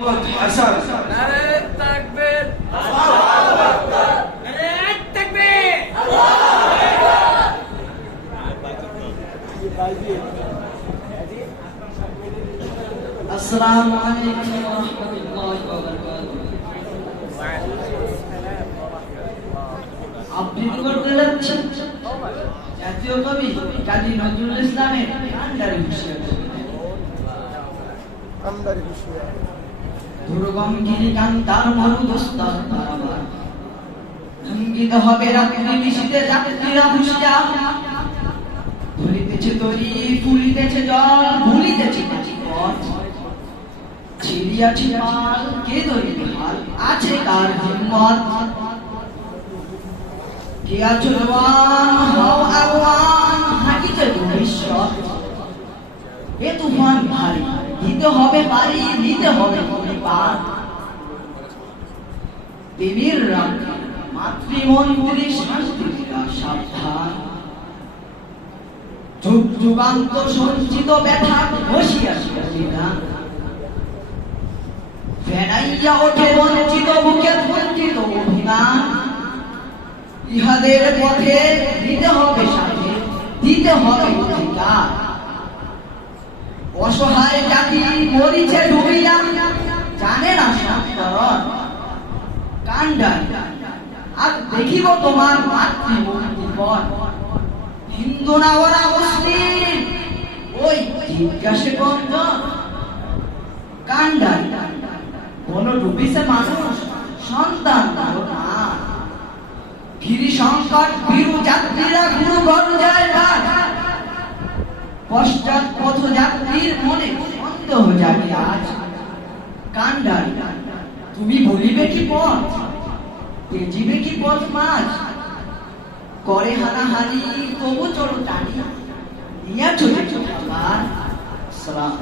হাসান নারে তাকবীর আল্লাহু আকবার নারে দুর্গম গিরিকান তার মরুদস্তার পারাবার লঙ্ঘিত হবে রাত্রি ভুলিতেছে তরি ফুলিতেছে জল ভুলিতেছে পথ ছিড়িয়াছি পাল কে হাল আছে কার হিম্মত কে এ তুফান ভারী দিতে হবে পারি দিতে হবে দেবীর মাতৃমন্ত্রী শান্তি সাবধান। যুগ যুগান্ত সঞ্চিত ব্যথা বসিয়াছি বিধান ফেনাইয়া ওঠে বঞ্চিত বুকে বঞ্চিত অভিমান। ইহাদের পথে দিতে হবে সাথে, দিতে হবে অধিকার। অসহায় জাতি মরিছে ডুবিয়া জানে না সান্তরণ কান্ডার আর দেখিব তোমার মাতৃমূর্তিপণ হিন্দু না ওরা মুসলিম? ওই জিজ্ঞাসে গঞ্জন কান্ডার। কোন ডুবিছে মানুষ। সন্তান গিরি সংকট যাত্রীরা গুরু গঞ্জায় পশ্চাৎ মনে আজ তুমি বলিবে কি পথ? যে জীবে কি পথ মাছ? করে হানাহানি, তবু চলো টানি। ইয়া চলে চলে আবার। সালাম।